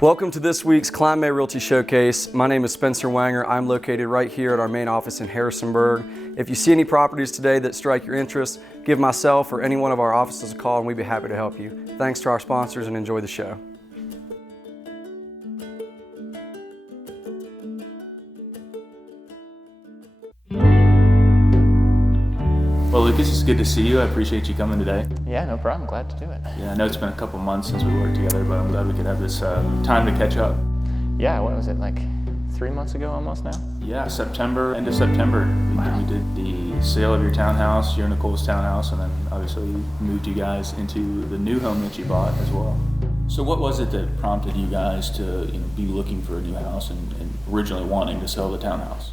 Welcome to this week's Kline May Realty Showcase. My name is Spencer Wenger. I'm located right here at our main office in Harrisonburg. If you see any properties today that strike your interest, give myself or any one of our offices a call and we'd be happy to help you. Thanks to our sponsors and enjoy the show. Well, Lucas, it's good to see you. I appreciate you coming today. Yeah, no problem. Glad to do it. Yeah, I know it's been a couple months since we worked together, but I'm glad we could have this time to catch up. Yeah, what was it, like 3 months ago almost now? Yeah, end of September. We did the sale of your townhouse, your Nicole's townhouse, and then obviously moved you guys into the new home that you bought as well. So what was it that prompted you guys to be looking for a new house and originally wanting to sell the townhouse?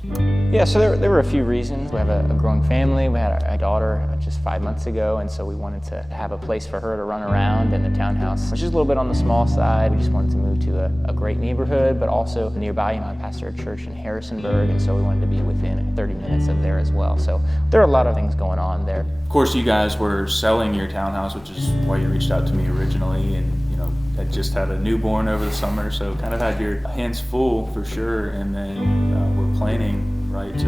Yeah, so there were a few reasons. We have a growing family. We had a daughter just 5 months ago, and so we wanted to have a place for her to run around, and the townhouse was just a little bit on the small side. We just wanted to move to a great neighborhood, but also nearby. I pastor a church in Harrisonburg, and so we wanted to be within 30 minutes of there as well. So there are a lot of things going on there. Of course, you guys were selling your townhouse, which is why you reached out to me originally, and had just had a newborn over the summer, so kind of had your hands full for sure, and then we're planning, right, to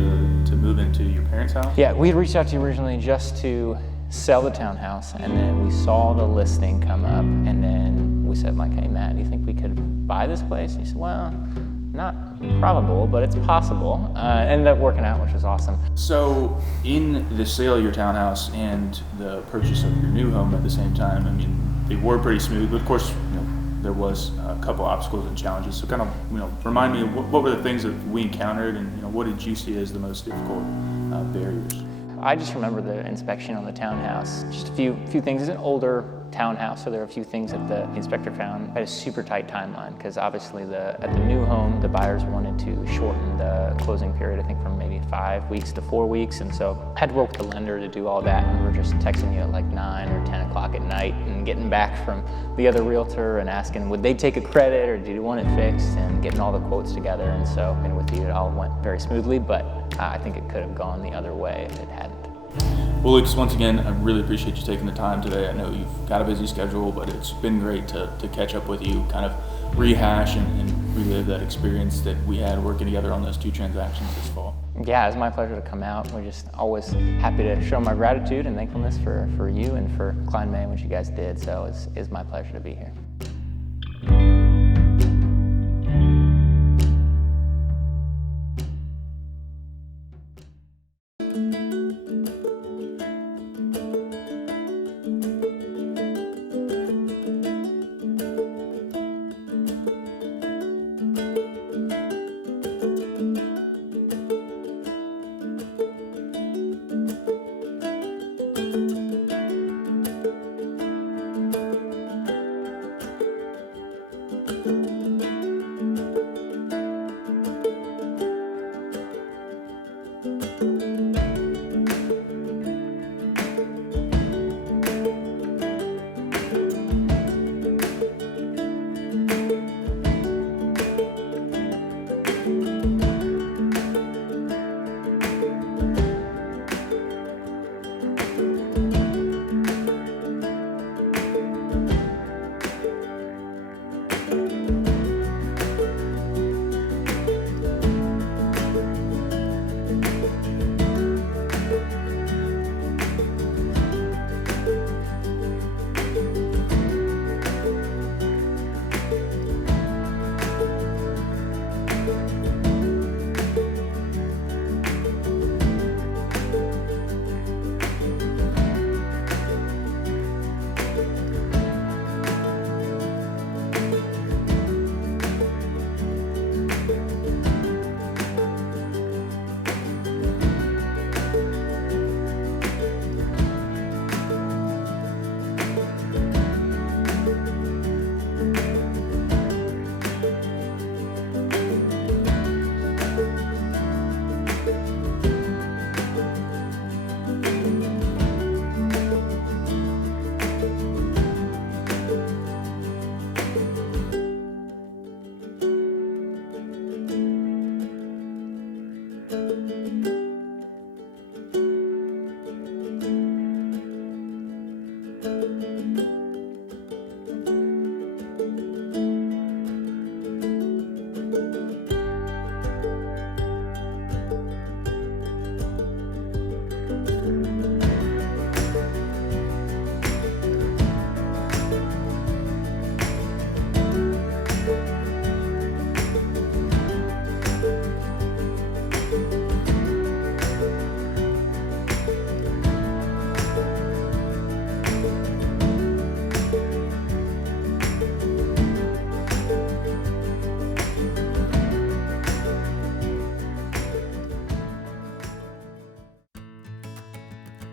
move into your parents' house? Yeah, we had reached out to you originally just to sell the townhouse, and then we saw the listing come up, and then we said, like, hey, Matt, do you think we could buy this place? And he said, well, not probable, but it's possible. Ended up working out, which was awesome. So in the sale of your townhouse and the purchase of your new home at the same time, I mean, they were pretty smooth, but of course, there was a couple obstacles and challenges. So kind of, remind me, what were the things that we encountered, and what did you see as the most difficult barriers? I just remember the inspection on the townhouse. Just a few things. It's an older townhouse, so there are a few things that the inspector found. Had a super tight timeline because obviously at the new home, the buyers wanted to shorten the closing period, I think from maybe 5 weeks to 4 weeks, and so I had to work with the lender to do all that, and we were just texting you at like 9 or 10 o'clock at night and getting back from the other realtor and asking would they take a credit or do you want it fixed, and getting all the quotes together. And so, and with you, it all went very smoothly, but I think it could have gone the other way if it hadn't. Well, Lucas, once again, I really appreciate you taking the time today. I know you've got a busy schedule, but it's been great to catch up with you, kind of rehash and relive that experience that we had working together on those 2 transactions this fall. Yeah, it's my pleasure to come out. We're just always happy to show my gratitude and thankfulness for you and for Kline May and what you guys did. So it's my pleasure to be here.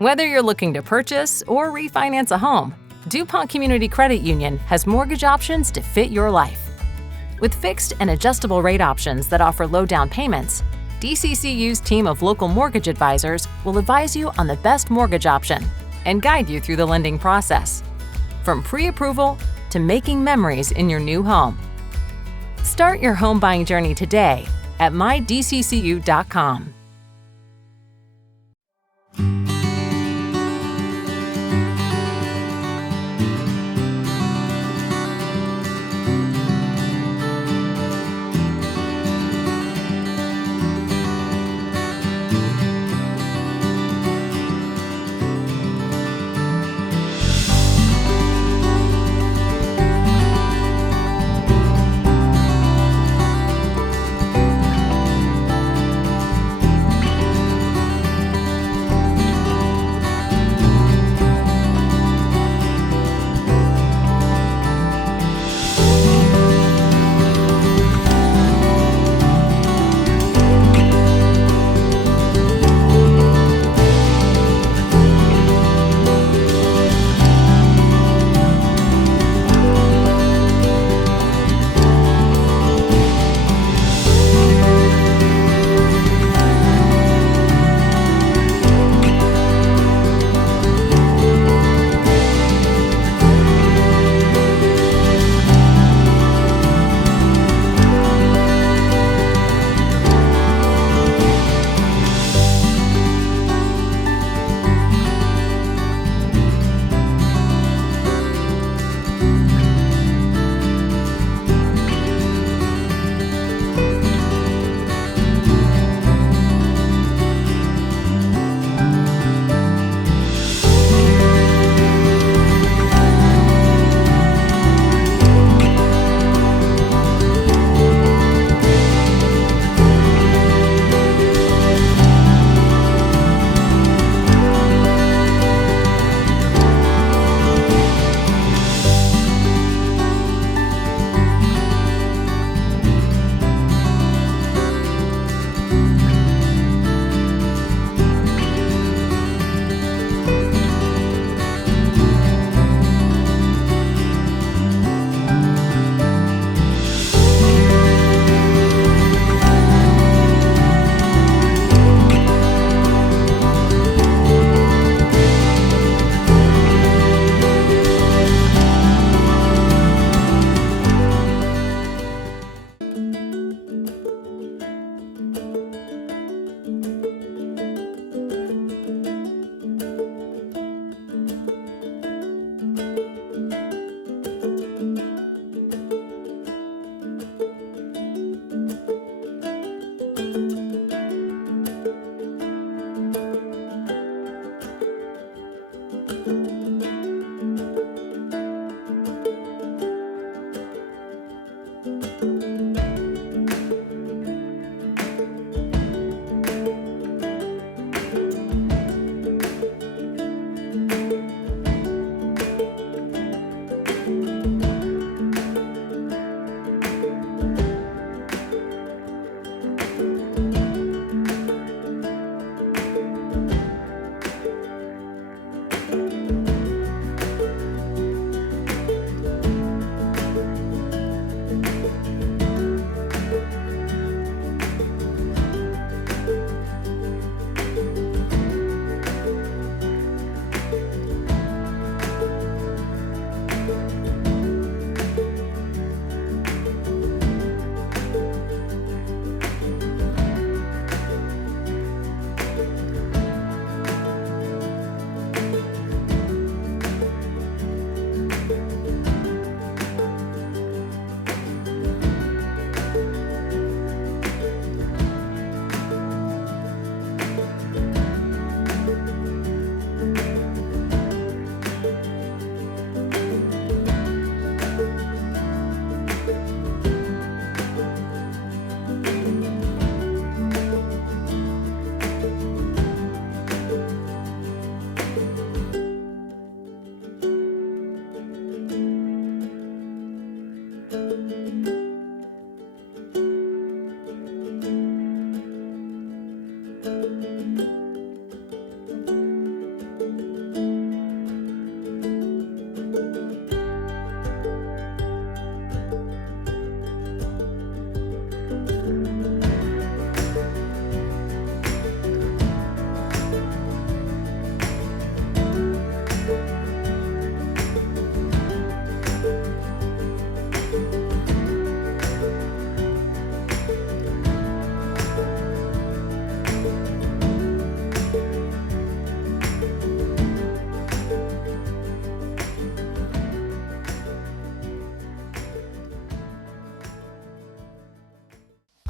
Whether you're looking to purchase or refinance a home, DuPont Community Credit Union has mortgage options to fit your life. With fixed and adjustable rate options that offer low down payments, DCCU's team of local mortgage advisors will advise you on the best mortgage option and guide you through the lending process, from pre-approval to making memories in your new home. Start your home buying journey today at mydccu.com.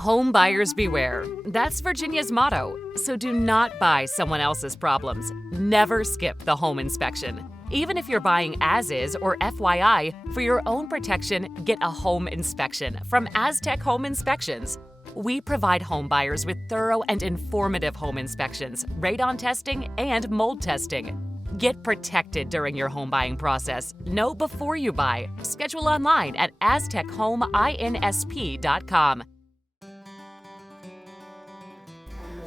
Home buyers beware. That's Virginia's motto. So do not buy someone else's problems. Never skip the home inspection. Even if you're buying as is or FYI, for your own protection, get a home inspection from Aztec Home Inspections. We provide home buyers with thorough and informative home inspections, radon testing, and mold testing. Get protected during your home buying process. Know before you buy. Schedule online at aztechomeInsp.com.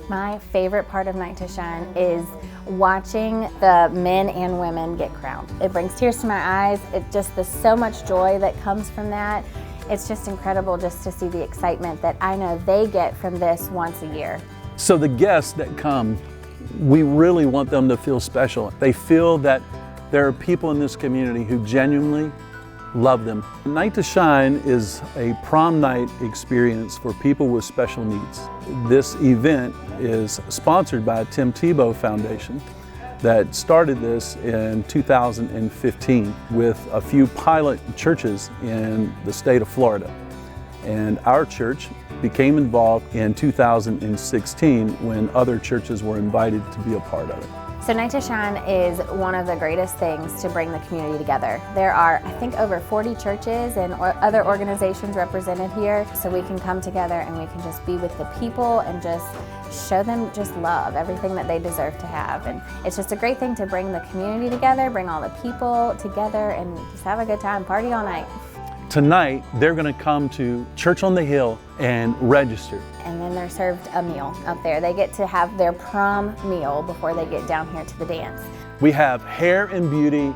My favorite part of Night to Shine is watching the men and women get crowned. It brings tears to my eyes. There's so much joy that comes from that. It's just incredible just to see the excitement that I know they get from this once a year. So the guests that come, we really want them to feel special. They feel that there are people in this community who genuinely love them. Night to Shine is a prom night experience for people with special needs. This event is sponsored by Tim Tebow Foundation that started this in 2015 with a few pilot churches in the state of Florida. And our church became involved in 2016 when other churches were invited to be a part of it. So Night to Shine is one of the greatest things to bring the community together. There are, I think, over 40 churches and other organizations represented here, so we can come together and we can just be with the people and just show them just love, everything that they deserve to have. And it's just a great thing to bring the community together, bring all the people together, and just have a good time, party all night. Tonight, they're going to come to Church on the Hill and register. And then they're served a meal up there. They get to have their prom meal before they get down here to the dance. We have hair and beauty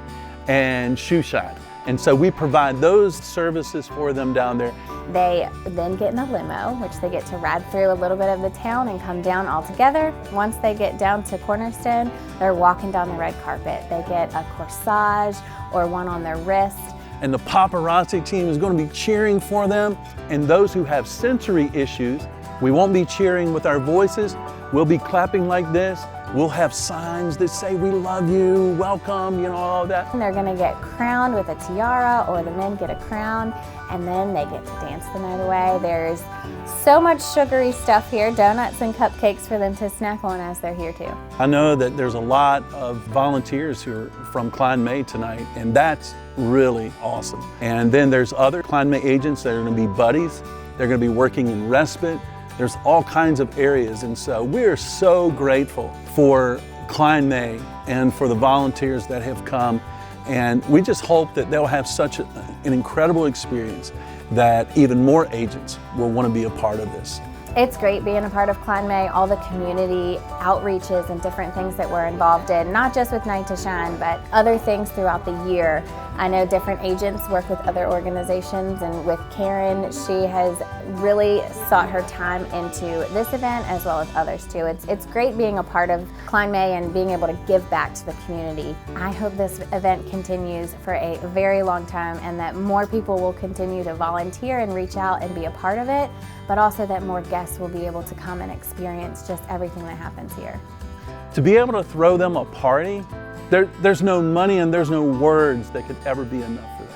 and shoe shine. And so we provide those services for them down there. They then get in a limo, which they get to ride through a little bit of the town and come down all together. Once they get down to Cornerstone, they're walking down the red carpet. They get a corsage or one on their wrist. And the paparazzi team is going to be cheering for them. And those who have sensory issues, we won't be cheering with our voices. We'll be clapping like this. We'll have signs that say, "We love you, welcome," all that. And they're going to get crowned with a tiara, or the men get a crown, and then they get to dance the night away. There's so much sugary stuff here, donuts and cupcakes for them to snack on as they're here too. I know that there's a lot of volunteers who are from Kline May tonight, and that's really awesome. And then there's other Kline May agents that are going to be buddies. They're going to be working in respite. There's all kinds of areas, and so we're so grateful for Kline May and for the volunteers that have come, and we just hope that they'll have such an incredible experience that even more agents will want to be a part of this. It's great being a part of Kline May, all the community outreaches and different things that we're involved in, not just with Night to Shine, but other things throughout the year. I know different agents work with other organizations, and with Karen, she has really sought her time into this event as well as others too. It's great being a part of Kline May and being able to give back to the community. I hope this event continues for a very long time, and that more people will continue to volunteer and reach out and be a part of it, but also that more guests will be able to come and experience just everything that happens here. To be able to throw them a party, there's no money and there's no words that could ever be enough for that.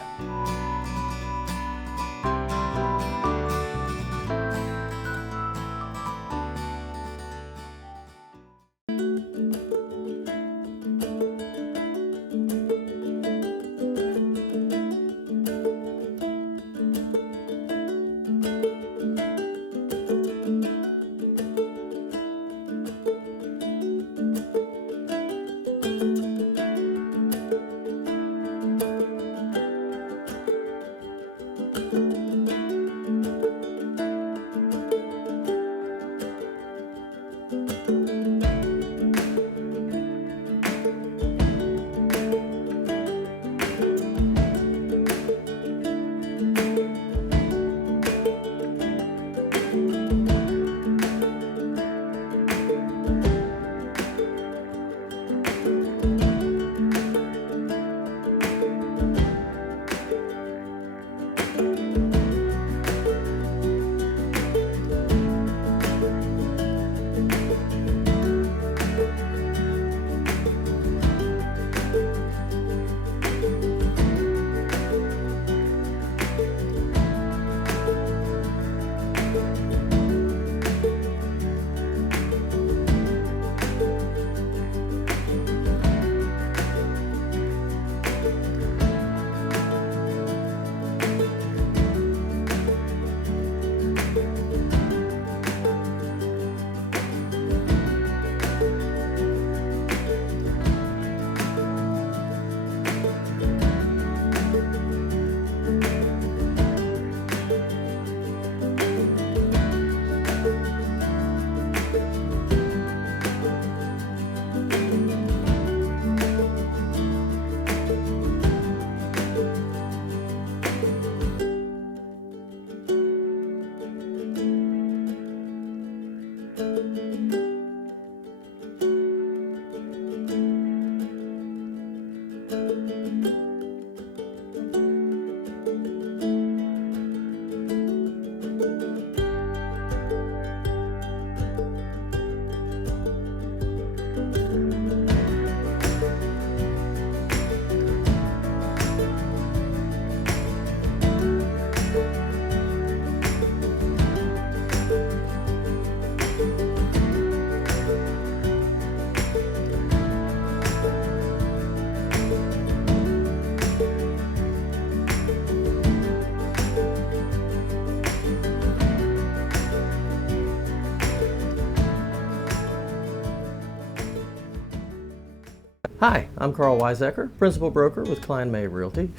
Hi, I'm Karl Waizecker, Principal Broker with Kline May Realty.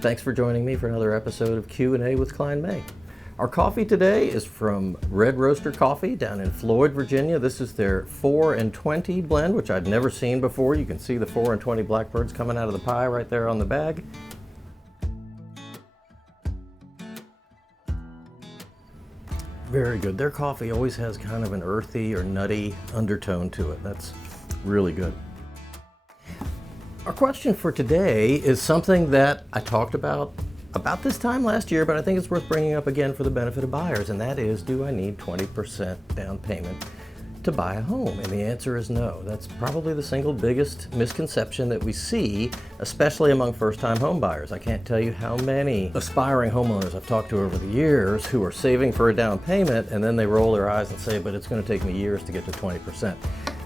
Thanks for joining me for another episode of Q&A with Kline May. Our coffee today is from Red Roaster Coffee down in Floyd, Virginia. This is their 4 and 20 blend, which I'd never seen before. You can see the 4 and 20 blackbirds coming out of the pie right there on the bag. Very good. Their coffee always has kind of an earthy or nutty undertone to it. That's really good. Our question for today is something that I talked about this time last year, but I think it's worth bringing up again for the benefit of buyers, and that is, do I need 20% down payment to buy a home? And the answer is no. That's probably the single biggest misconception that we see, especially among first-time home buyers. I can't tell you how many aspiring homeowners I've talked to over the years who are saving for a down payment, and then they roll their eyes and say, but it's going to take me years to get to 20%.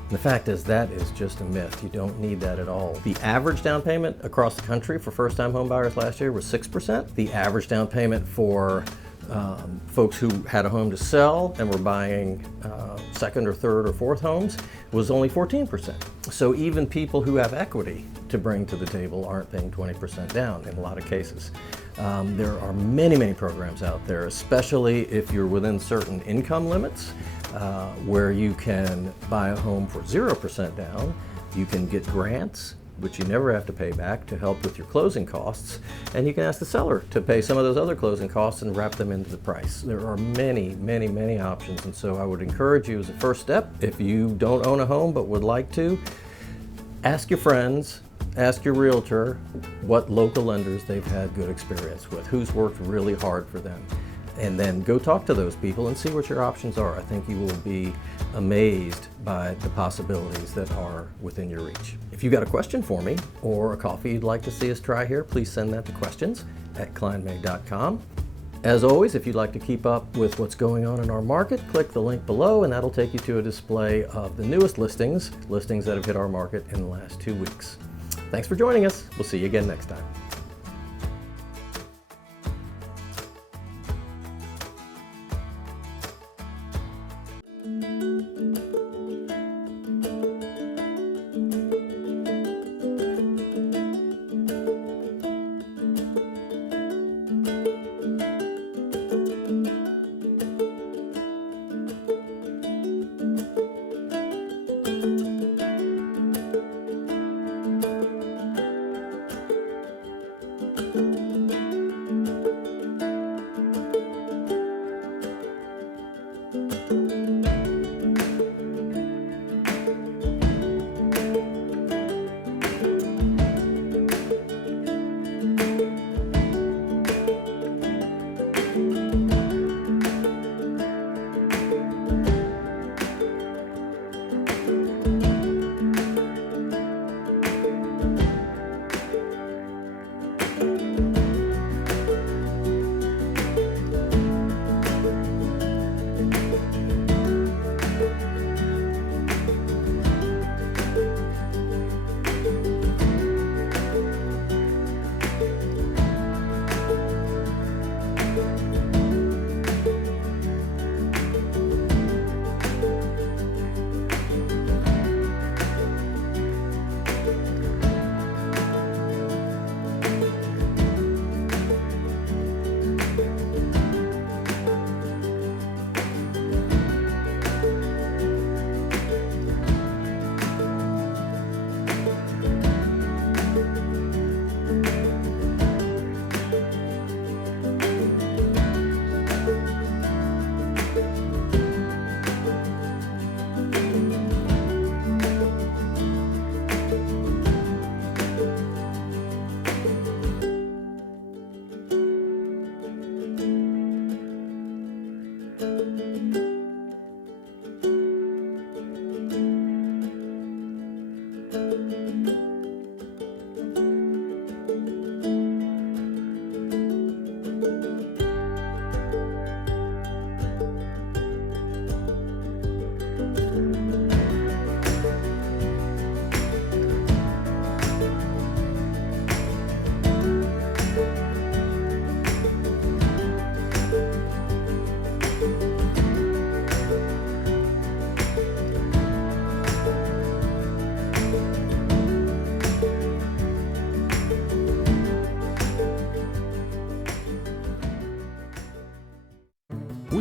And the fact is, that is just a myth. You don't need that at all. The average down payment across the country for first-time home buyers last year was 6%. The average down payment for folks who had a home to sell and were buying second or third or fourth homes was only 14%. So even people who have equity to bring to the table aren't paying 20% down in a lot of cases. There are many, many programs out there, especially if you're within certain income limits, where you can buy a home for 0% down. You can get grants, which you never have to pay back, to help with your closing costs, and you can ask the seller to pay some of those other closing costs and wrap them into the price. There are many, many, many options, and so I would encourage you as a first step, if you don't own a home but would like to, ask your friends, ask your realtor what local lenders they've had good experience with, who's worked really hard for them. And then go talk to those people and see what your options are. I think you will be amazed by the possibilities that are within your reach. If you've got a question for me or a coffee you'd like to see us try here, please send that to questions@klinemay.com. As always, if you'd like to keep up with what's going on in our market, click the link below and that'll take you to a display of the newest listings that have hit our market in the last 2 weeks. Thanks for joining us. We'll see you again next time.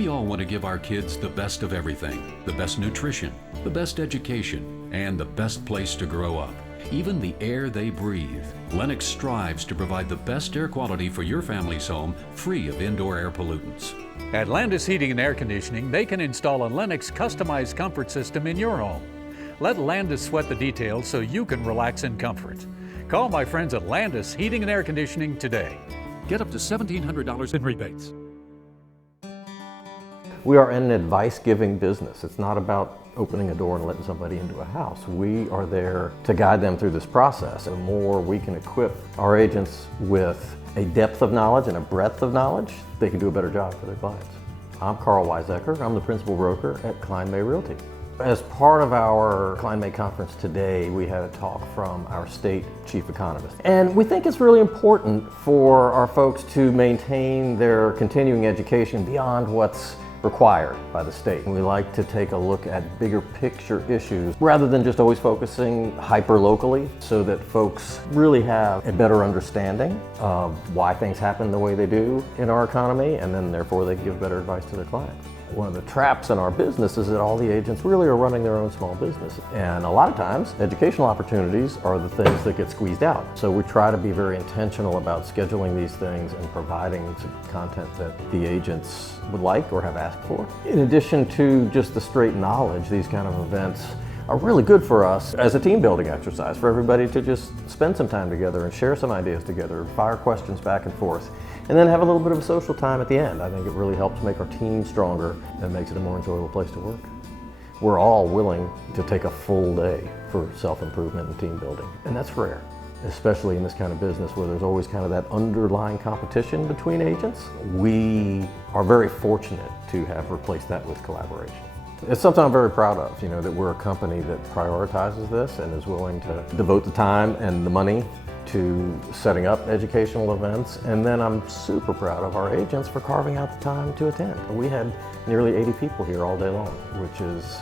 We all want to give our kids the best of everything, the best nutrition, the best education, and the best place to grow up. Even the air they breathe. Lennox strives to provide the best air quality for your family's home, free of indoor air pollutants. At Landis Heating and Air Conditioning, they can install a Lennox customized comfort system in your home. Let Landis sweat the details so you can relax in comfort. Call my friends at Landis Heating and Air Conditioning today. Get up to $1,700 in rebates. We are an advice-giving business. It's not about opening a door and letting somebody into a house. We are there to guide them through this process. The more we can equip our agents with a depth of knowledge and a breadth of knowledge, they can do a better job for their clients. I'm Karl Waizecker. I'm the Principal Broker at Kline May Realty. As part of our Kline May conference today, we had a talk from our state chief economist. And we think it's really important for our folks to maintain their continuing education beyond what's required by the state. We like to take a look at bigger picture issues rather than just always focusing hyper-locally, so that folks really have a better understanding of why things happen the way they do in our economy, and then therefore they give better advice to their clients. One of the traps in our business is that all the agents really are running their own small business. And a lot of times, educational opportunities are the things that get squeezed out. So we try to be very intentional about scheduling these things and providing some content that the agents would like or have asked for. In addition to just the straight knowledge, these kind of events are really good for us as a team building exercise, for everybody to just spend some time together and share some ideas together, fire questions back and forth, and then have a little bit of a social time at the end. I think it really helps make our team stronger and makes it a more enjoyable place to work. We're all willing to take a full day for self-improvement and team building, and that's rare, especially in this kind of business where there's always kind of that underlying competition between agents. We are very fortunate to have replaced that with collaboration. It's something I'm very proud of, that we're a company that prioritizes this and is willing to devote the time and the money to setting up educational events. And then I'm super proud of our agents for carving out the time to attend. We had nearly 80 people here all day long, which is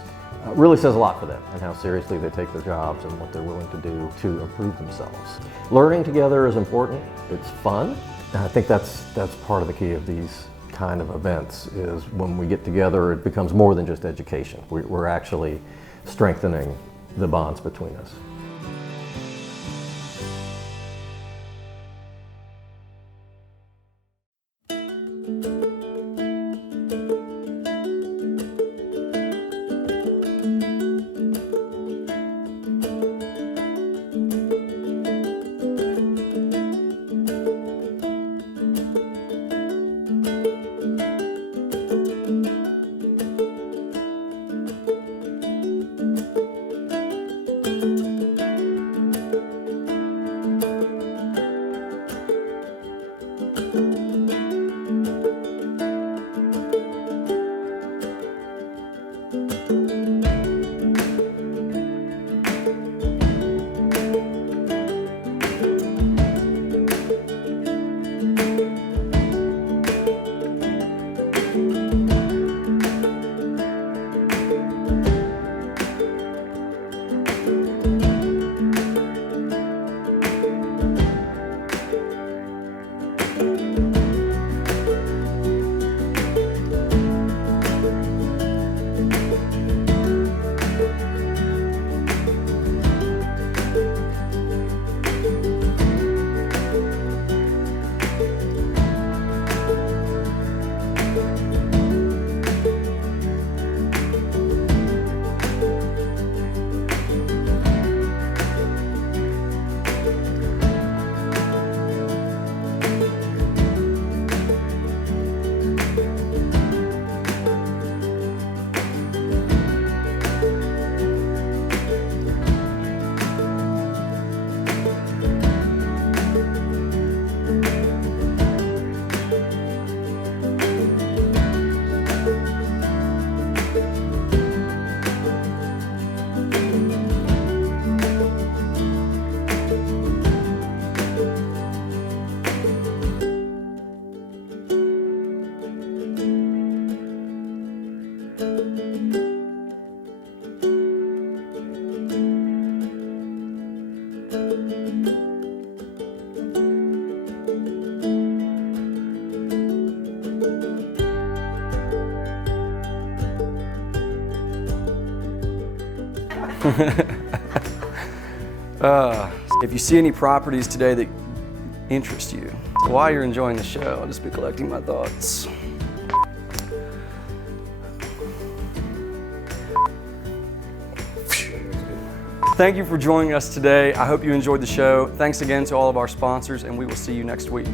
really says a lot for them and how seriously they take their jobs and what they're willing to do to improve themselves. Learning together is important. It's fun. And I think that's part of the key of these kind of events, is when we get together, it becomes more than just education. We're actually strengthening the bonds between us. If you see any properties today that interest you, while you're enjoying the show, I'll just be collecting my thoughts. Thank you for joining us today. I hope you enjoyed the show. Thanks again to all of our sponsors, and we will see you next week.